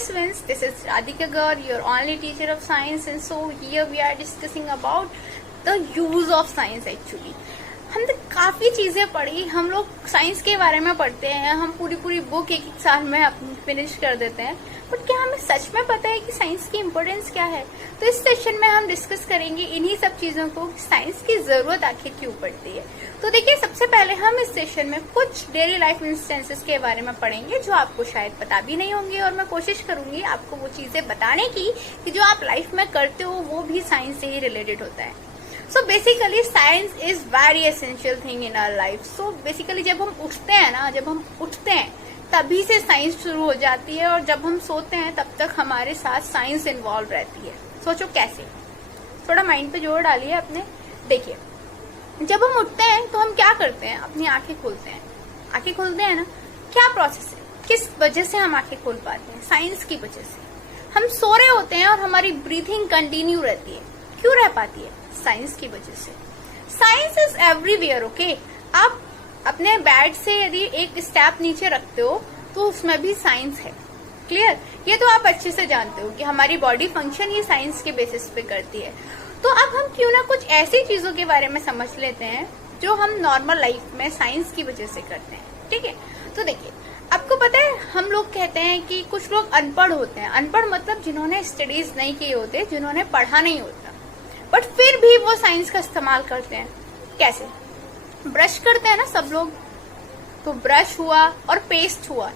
students, this is Radhika Gaur, your only teacher of science, and so here we are discussing about the use of science actually. हमने काफी चीजें पढ़ी, हम लोग science के बारे में पढ़ते हैं, हम पूरी बुक एक साल में अपनी फिनिश कर देते हैं, बट क्या हमें सच में पता है कि साइंस की इम्पोर्टेंस क्या है? तो इस सेशन में हम डिस्कस करेंगे इन्हीं सब चीजों को, साइंस की जरूरत आखिर क्यों पड़ती है। तो देखिए, सबसे पहले हम इस सेशन में कुछ डेली लाइफ इंस्टेंसेस के बारे में पढ़ेंगे जो आपको शायद पता भी नहीं होंगे, और मैं कोशिश करूंगी आपको वो चीजें बताने की कि जो आप लाइफ में करते हो वो भी साइंस से ही रिलेटेड होता है। So basically science is very essential thing in our life. So basically जब हम उठते हैं तभी से साइंस शुरू हो जाती है, और जब हम सोते हैं तब तक हमारे साथ साइंस इन्वॉल्व रहती है। सोचो कैसे, थोड़ा माइंड पे जोर डालिए अपने। देखिए, जब हम उठते हैं तो हम क्या करते हैं? अपनी आंखें खोलते हैं ना। क्या प्रोसेस है, किस वजह से हम आंखें खोल पाते हैं? साइंस की वजह से। हम सो रहे होते हैं और हमारी ब्रीथिंग कंटिन्यू रहती है। क्यों रह पाती है? साइंस की वजह से। Science is everywhere, okay. आप अपने बेड से यदि एक स्टेप नीचे रखते हो तो उसमें भी साइंस है। क्लियर? ये तो आप अच्छे से जानते हो कि हमारी बॉडी फंक्शन ये साइंस के बेसिस पे करती है। तो अब हम क्यों ना कुछ ऐसी चीजों के बारे में समझ लेते हैं जो हम नॉर्मल लाइफ में साइंस की वजह से करते हैं। ठीक है, तो देखिए, आपको पता है हम लोग कहते हैं कि कुछ लोग अनपढ़ होते हैं। अनपढ़ मतलब जिन्होंने स्टडीज नहीं किए होते, जिन्होंने पढ़ा नहीं होता, बट फिर भी वो साइंस का इस्तेमाल करते हैं। कैसे? ब्रश करते हैं ना सब लोग, तो ब्रश हुआ और पेस्ट हुआ।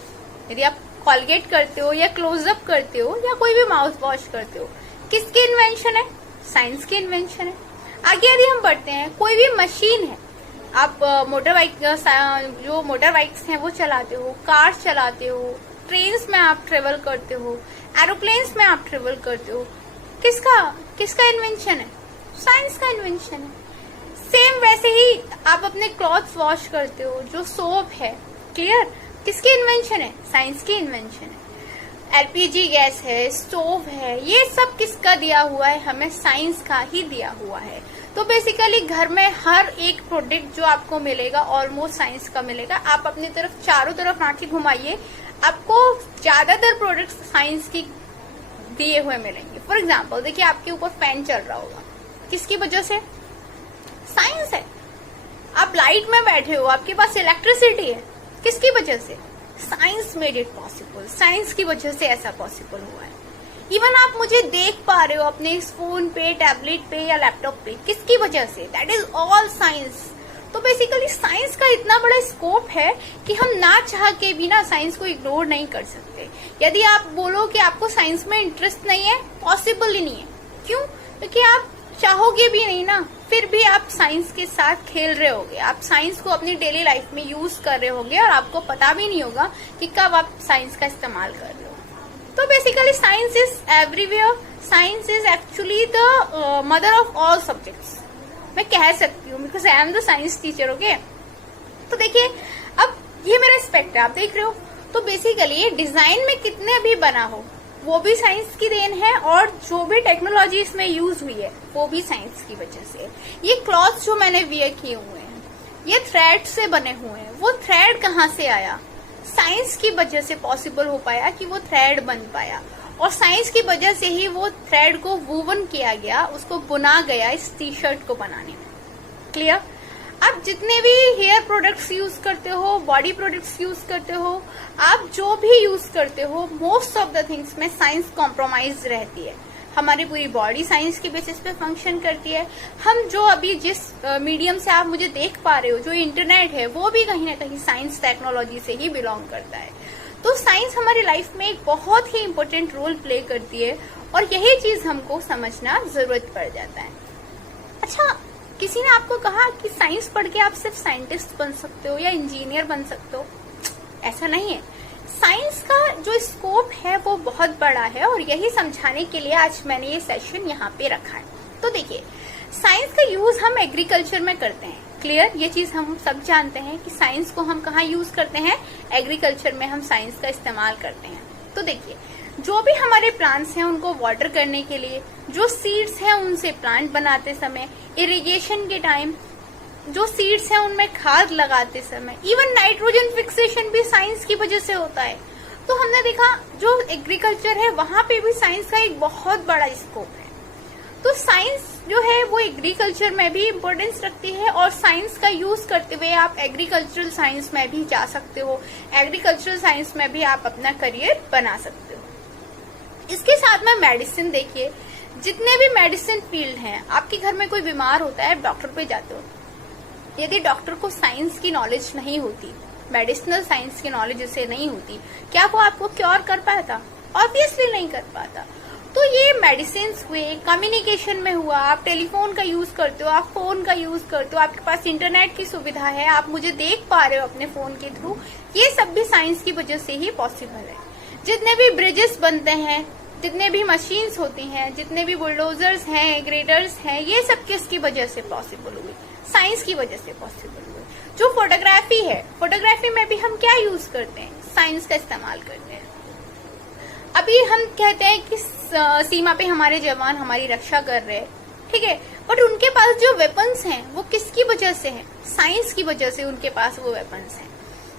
यदि आप कॉलगेट करते हो या क्लोजअप करते हो या कोई भी माउथ वॉश करते हो, किसकी इन्वेंशन है? साइंस की इन्वेंशन है। आगे यदि हम बढ़ते हैं, कोई भी मशीन है, आप मोटर बाइक्स हैं वो चलाते हो, कार चलाते हो, ट्रेन्स में आप ट्रेवल करते हो, एरोप्लेन्स में आप ट्रेवल करते हो, किसका इन्वेंशन है? साइंस का इन्वेंशन है। सेम वैसे ही आप अपने क्लॉथ्स वॉश करते हो, जो सोप है, क्लियर, किसकी इन्वेंशन है? साइंस की इन्वेंशन है। एलपीजी गैस है, स्टोव है, ये सब किसका दिया हुआ है? हमें साइंस का ही दिया हुआ है। तो बेसिकली घर में हर एक प्रोडक्ट जो आपको मिलेगा ऑलमोस्ट साइंस का मिलेगा। आप अपनी तरफ चारों तरफ आंखें घुमाइए, आपको ज्यादातर प्रोडक्ट्स साइंस की दिए हुए मिलेंगे। फॉर एग्जाम्पल देखिए, आपके ऊपर फैन चल रहा होगा, किसकी वजह से? साइंस है। आप लाइट में बैठे हो, आपके पास इलेक्ट्रिसिटी है, किसकी वजह से? Science made it possible. Science की वजह से ऐसा पॉसिबल हुआ है। इवन आप मुझे देख पा रहे हो अपने फोन पे, टैबलेट पे या लैपटॉप पे, किसकी वजह से? That is all science. तो बेसिकली साइंस का इतना बड़ा स्कोप है कि हम ना चाह के भी ना साइंस को इग्नोर नहीं कर सकते। यदि आप बोलो कि आपको साइंस में इंटरेस्ट नहीं है, पॉसिबल ही नहीं है। क्यों? क्योंकि आप चाहोगे भी नहीं ना, फिर भी आप साइंस के साथ खेल रहे होगे, आप साइंस को अपनी डेली लाइफ में यूज कर रहे होगे, और आपको पता भी नहीं होगा कि कब आप साइंस का इस्तेमाल कर रहे हो। तो basically science is everywhere. Science is actually the mother of all subjects, मैं कह सकती हूँ, because I am the science teacher, okay. तो देखिए, अब ये मेरा स्पेक्ट है, आप देख रहे हो। तो बेसिकली ये डिजाइन में कितने भी बना हो, वो भी साइंस की देन है, और जो भी टेक्नोलॉजी इसमें यूज हुई है वो भी साइंस की वजह से। ये क्लॉथ जो मैंने वियर किए हुए हैं, ये थ्रेड से बने हुए हैं। वो थ्रेड कहाँ से आया? साइंस की वजह से पॉसिबल हो पाया कि वो थ्रेड बन पाया, और साइंस की वजह से ही वो थ्रेड को वूवन किया गया, उसको बुना गया इस टी शर्ट को बनाने में। क्लियर? आप जितने भी हेयर प्रोडक्ट्स यूज करते हो, बॉडी प्रोडक्ट्स यूज करते हो, आप जो भी यूज करते हो, मोस्ट ऑफ द थिंग्स में साइंस कॉम्प्रोमाइज रहती है। हमारी पूरी बॉडी साइंस के बेसिस पे फंक्शन करती है। हम जो अभी जिस मीडियम से आप मुझे देख पा रहे हो, जो इंटरनेट है, वो भी कहीं ना कहीं साइंस टेक्नोलॉजी से ही बिलोंग करता है। तो साइंस हमारी लाइफ में एक बहुत ही इम्पोर्टेंट रोल प्ले करती है, और यही चीज हमको समझना जरूरत पड़ जाता है। अच्छा, किसी ने आपको कहा कि साइंस पढ़ के आप सिर्फ साइंटिस्ट बन सकते हो या इंजीनियर बन सकते हो? ऐसा नहीं है। साइंस का जो स्कोप है वो बहुत बड़ा है, और यही समझाने के लिए आज मैंने ये सेशन यहाँ पे रखा है। तो देखिए, साइंस का यूज हम एग्रीकल्चर में करते हैं। क्लियर? ये चीज हम सब जानते हैं कि साइंस को हम कहाँ यूज करते हैं? एग्रीकल्चर में हम साइंस का इस्तेमाल करते हैं। तो देखिए, जो भी हमारे प्लांट्स हैं उनको वाटर करने के लिए, जो सीड्स हैं उनसे प्लांट बनाते समय, इरिगेशन के टाइम जो सीड्स हैं उनमें खाद लगाते समय, इवन नाइट्रोजन फिक्सेशन भी साइंस की वजह से होता है। तो हमने देखा जो एग्रीकल्चर है वहां पे भी साइंस का एक बहुत बड़ा स्कोप है। तो साइंस जो है वो एग्रीकल्चर में भी इम्पोर्टेंस रखती है, और साइंस का यूज करते हुए आप एग्रीकल्चरल साइंस में भी जा सकते हो, एग्रीकल्चरल साइंस में भी आप अपना करियर बना सकते हो। इसके साथ में मेडिसिन देखिए, जितने भी मेडिसिन फील्ड हैं, आपके घर में कोई बीमार होता है, डॉक्टर पे जाते हो, यदि डॉक्टर को साइंस की नॉलेज नहीं होती, मेडिसिनल साइंस की नॉलेज उसे नहीं होती, क्या वो आपको क्योर कर पाता? ऑब्वियसली नहीं कर पाता। तो ये मेडिसिन हुए, कम्युनिकेशन में हुआ, आप टेलीफोन का यूज करते हो, आप फोन का यूज करते हो, आपके पास इंटरनेट की सुविधा है, आप मुझे देख पा रहे हो अपने फोन के थ्रू, ये सब भी साइंस की वजह से ही पॉसिबल है। जितने भी ब्रिजेस बनते हैं, जितने भी मशीन्स होती हैं, जितने भी बुलडोजर्स हैं, ग्रेडर्स हैं, ये सब किसकी वजह से पॉसिबल हुई? साइंस की वजह से पॉसिबल हुई। जो फोटोग्राफी है, फोटोग्राफी में भी हम क्या यूज करते हैं? साइंस का इस्तेमाल करते हैं। अभी हम कहते हैं कि सीमा पे हमारे जवान हमारी रक्षा कर रहे हैं, ठीक है, बट उनके पास जो वेपन्स हैं वो किसकी वजह से हैं? साइंस की वजह से उनके पास वो वेपन्स हैं।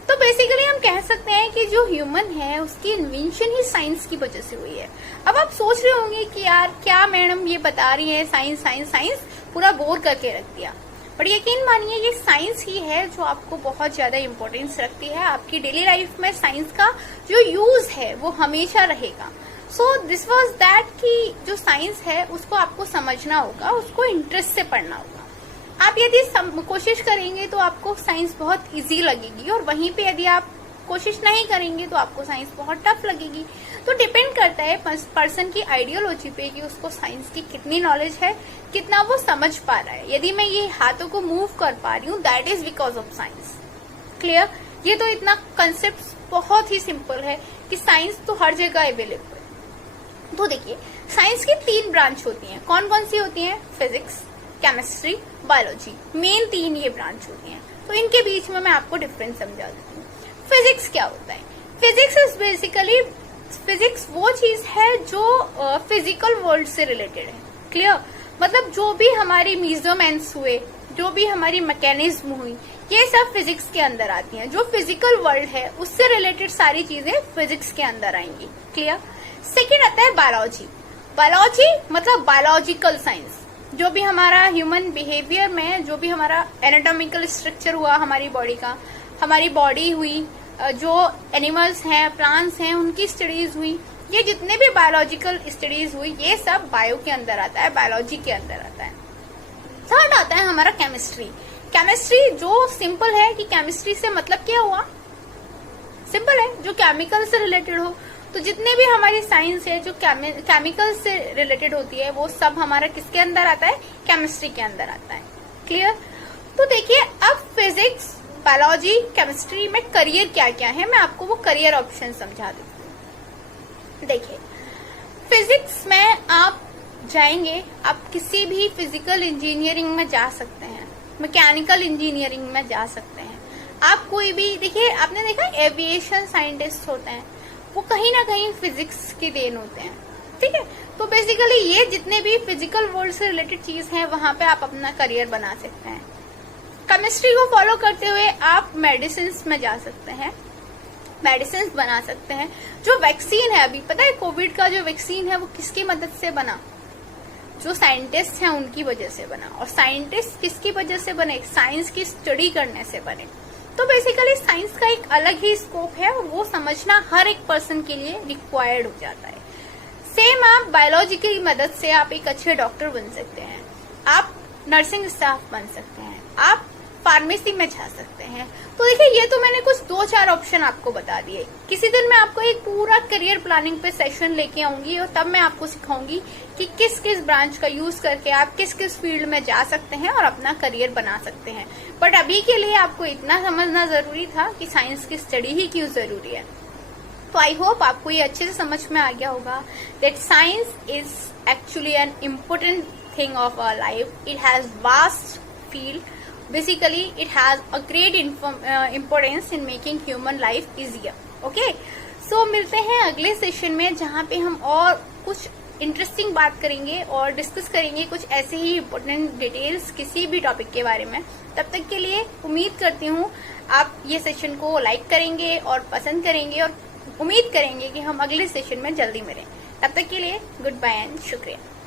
तो बेसिकली हम कह सकते हैं कि जो ह्यूमन है उसकी इन्वेंशन ही साइंस की वजह से हुई है। अब आप सोच रहे होंगे कि यार क्या मैडम ये बता रही है, साइंस साइंस साइंस, पूरा बोर करके रख दिया। पर यकीन मानिए ये साइंस ही है जो आपको बहुत ज्यादा इम्पोर्टेंस रखती है। आपकी डेली लाइफ में साइंस का जो यूज है वो हमेशा रहेगा। सो दिस वाज दैट कि जो साइंस है उसको आपको समझना होगा, उसको इंटरेस्ट से पढ़ना होगा। आप यदि कोशिश करेंगे तो आपको साइंस बहुत इजी लगेगी, और वहीं पे यदि आप कोशिश नहीं करेंगे तो आपको साइंस बहुत टफ लगेगी। तो डिपेंड करता है पर्सन की आइडियोलॉजी पे कि उसको साइंस की कितनी नॉलेज है, कितना वो समझ पा रहा है। यदि मैं ये हाथों को मूव कर पा रही हूँ, that is because of science. Clear? ये तो इतना कंसेप्ट बहुत ही सिंपल है कि साइंस तो हर जगह अवेलेबल है। तो देखिए, साइंस की 3 ब्रांच होती हैं। कौन कौन सी होती हैं? Physics, chemistry, biology. मेन 3 ये ब्रांच होती हैं। तो इनके बीच में मैं आपको डिफरेंस समझा देती हूँ। फिजिक्स क्या होता है? फिजिक्स इज बेसिकली, फिजिक्स वो चीज है जो फिजिकल वर्ल्ड से रिलेटेड है। क्लियर? मतलब जो भी हमारी मेजरमेंट्स हुए, जो भी हमारी मैकेनिज्म हुई, ये सब फिजिक्स के अंदर आती हैं। जो फिजिकल वर्ल्ड है उससे रिलेटेड सारी चीजें फिजिक्स के अंदर आएंगी। क्लियर? सेकेंड आता है बायोलॉजी। बायोलॉजी मतलब बायोलॉजिकल साइंस, जो भी हमारा ह्यूमन बिहेवियर में, जो भी हमारा एनाटॉमिकल स्ट्रक्चर हुआ हमारी बॉडी का, हमारी बॉडी हुई, जो एनिमल्स हैं, प्लांट्स हैं, उनकी स्टडीज हुई, ये जितने भी बायोलॉजिकल स्टडीज हुई, ये सब बायो के अंदर आता है, बायोलॉजी के अंदर आता है। थर्ड आता है हमारा केमिस्ट्री। केमिस्ट्री जो सिंपल है कि केमिस्ट्री से मतलब क्या हुआ? सिंपल है, जो केमिकल से रिलेटेड हो। तो जितने भी हमारी साइंस है जो केमिकल से रिलेटेड होती है, वो सब हमारा किसके अंदर आता है? केमिस्ट्री के अंदर आता है। क्लियर? तो देखिए, अब फिजिक्स, बायोलॉजी, केमिस्ट्री में करियर क्या क्या है, मैं आपको वो करियर ऑप्शन समझा देती हूँ। देखिए, फिजिक्स में आप जाएंगे, आप किसी भी फिजिकल इंजीनियरिंग में जा सकते हैं, मैकेनिकल इंजीनियरिंग में जा सकते हैं, आप कोई भी, देखिए आपने देखा एविएशन साइंटिस्ट होते हैं, वो कहीं ना कहीं फिजिक्स की देन होते हैं। ठीक है? तो बेसिकली ये जितने भी फिजिकल वर्ल्ड से रिलेटेड चीज है, वहां पे आप अपना करियर बना सकते हैं। केमिस्ट्री को फॉलो करते हुए आप मेडिसिन में जा सकते हैं, मेडिसिन बना सकते हैं। जो वैक्सीन है, अभी पता है कोविड का जो वैक्सीन है वो किसकी मदद से बना? जो साइंटिस्ट हैं उनकी वजह से बना। और साइंटिस्ट किसकी वजह से बने? साइंस की स्टडी करने से बने। तो बेसिकली साइंस का एक अलग ही स्कोप है, और वो समझना हर एक पर्सन के लिए रिक्वायर्ड हो जाता है। सेम आप बायोलॉजी की मदद से आप एक अच्छे डॉक्टर बन सकते हैं, आप नर्सिंग स्टाफ बन सकते हैं, आप फार्मेसी में जा सकते हैं। तो देखिए, ये तो मैंने कुछ 2-4 ऑप्शन आपको बता दिए। किसी दिन मैं आपको एक पूरा करियर प्लानिंग पे सेशन लेके आऊंगी, और तब मैं आपको सिखाऊंगी कि किस किस ब्रांच का यूज करके आप किस किस फील्ड में जा सकते हैं और अपना करियर बना सकते हैं। बट अभी के लिए आपको इतना समझना जरूरी था कि साइंस की स्टडी ही क्यों जरूरी है। तो आई होप आपको ये अच्छे से समझ में आ गया होगा that science is actually an important thing of our life. It has vast field. Basically, it has a great importance in making human life easier. Okay? So मिलते हैं अगले सेशन में, जहाँ पे हम और कुछ इंटरेस्टिंग बात करेंगे और डिस्कस करेंगे कुछ ऐसे ही इम्पोर्टेंट डिटेल्स किसी भी टॉपिक के बारे में. तब तक के लिए उम्मीद करती हूँ आप ये सेशन को लाइक करेंगे और पसंद करेंगे और उम्मीद करेंगे कि हम अगले सेशन में जल्दी मिलें। तब तक के लिए गुड बाय एंड शुक्रिया।